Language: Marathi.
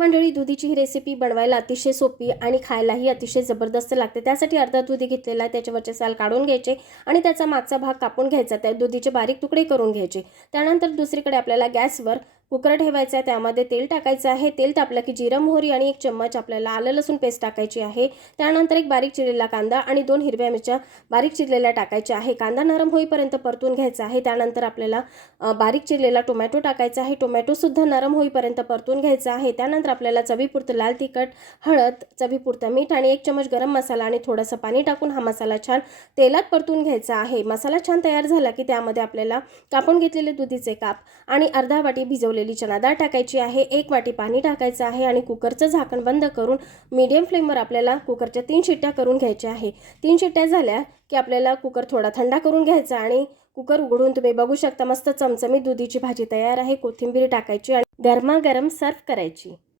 मंडळी, दुधीची ही रेसिपी बनवायला अतिशय सोपी आणि खायलाही अतिशय जबरदस्त लागते। त्यासाठी अर्धा दुधी घेतलेला आहे, त्याच्यावरचे साल काढून घ्यायचे आणि त्याचा मागचा भाग कापून घ्यायचा। त्या दुधीचे बारीक तुकडे करून घ्यायचे। त्यानंतर दुसरीकडे आपल्याला गॅसवर कुकर ठेवायचा आहे, त्यामध्ये तेल टाकायचं आहे। तेल तापलं की जिरं मोहरी आणि 1 चम्मच आपल्याला आलं लसूण पेस्ट टाकायची आहे। त्यानंतर एक बारीक चिरलेला कांदा आणि 2 हिरव्या मिरच्या बारीक चिरलेल्या टाकायच्या आहे। कांदा नरम होईपर्यंत परतून घ्यायचा आहे। त्यानंतर आपल्याला बारीक चिरलेला टोमॅटो टाकायचा आहे। टोमॅटो सुद्धा नरम होईपर्यंत परतून घ्यायचा आहे। त्यानंतर आपल्याला चवीपुरतं लाल तिखट, हळद, चवीपुरतं मीठ आणि 1 चम्मच गरम मसाला आणि थोडंसं पाणी टाकून हा मसाला छान तेलात परतून घ्यायचा आहे। मसाला छान तयार झाला की त्यामध्ये आपल्याला कापून घेतलेले दुधीचे काप आणि अर्धा वाटी भिजवलेली चणा डाळ टाकायची आहे। 1 वाटी पाणी टाकायचं आहे आणि कुकरचं झाकण बंद करून मीडियम फ्लेमवर आपल्याला कुकरच्या 3 शिट्ट्या करून घ्यायच्या आहे। 3 शिट्ट्या झाल्या की आपल्याला कुकर थोडा थंडा करून घ्यायचा आणि कुकर उघडून तुम्ही बघू शकता मस्त चमचमीत दुधीची भाजी तयार आहे। कोथिंबीर टाकायची आणि गरमागरम सर्व करायची।